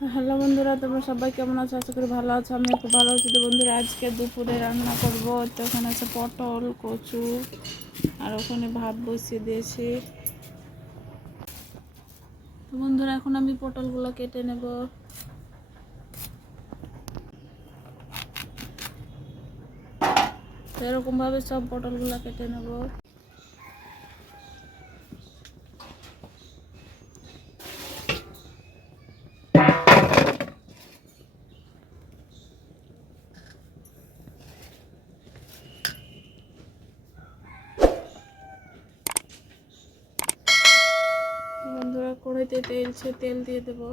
Hello বন্ধুরা, তোমরা সবাই কেমন আছো? আশা করি ভালো আছো। আমি খুব ভালো আছি। তো বন্ধুরা, আজকে দুপুরে রান্না করব। তো ওখানে আছে পটল, কচু, আর ওখানে ভাত বসিয়ে দিয়েছি। তো বন্ধুরা, এখন আমি পটলগুলো কেটে নেব। তো এরকমভাবে সব পটলগুলো কেটে নেব। বন্ধুরা, কড়াইতে তেল দিয়ে দেবো।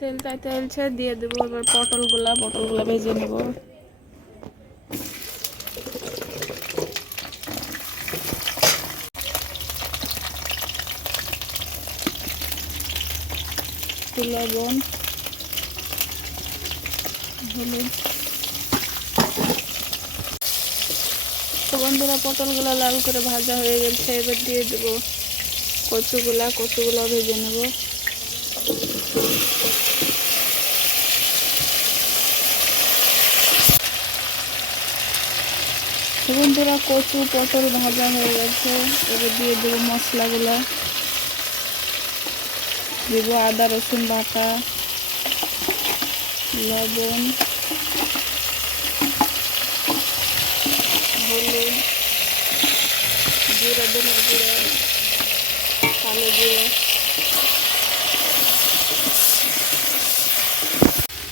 তেলটা তেলছে দিয়ে দেবো। এবার পটলগুলা ভেজে নেব। লবণ, হলুদ। তো বন্ধুরা, পটলগুলো লাল করে ভাজা হয়ে গেছে। এবার দিয়ে দেবো কচুগুলা ভেজে নেব। তো বন্ধুরা, কচু পটল ভাজা হয়ে গেছে। এবার দিয়ে দেবো মশলাগুলো। দেবো আদা রসুন বাটা, লবণ, হলুদ, জিরা, ধনে জিরা, কালো জিরা।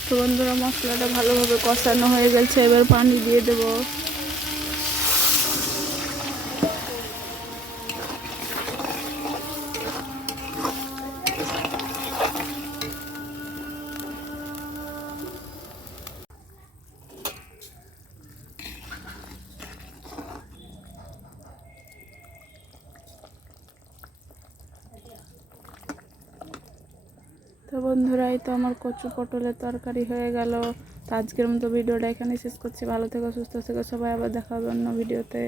তো বন্ধুরা, মশলাটা ভালোভাবে কষানো হয়ে গেছে। এবার পানি দিয়ে দেবো। তো বন্ধুরা, এই তো আমার কচু পটলের তরকারি হয়ে গেল। তো আজকের মতো ভিডিওটা এখানে শেষ করছি। ভালো থেকো, সুস্থ থেকো সবাই। আবার দেখা হবে অন্য ভিডিওতে।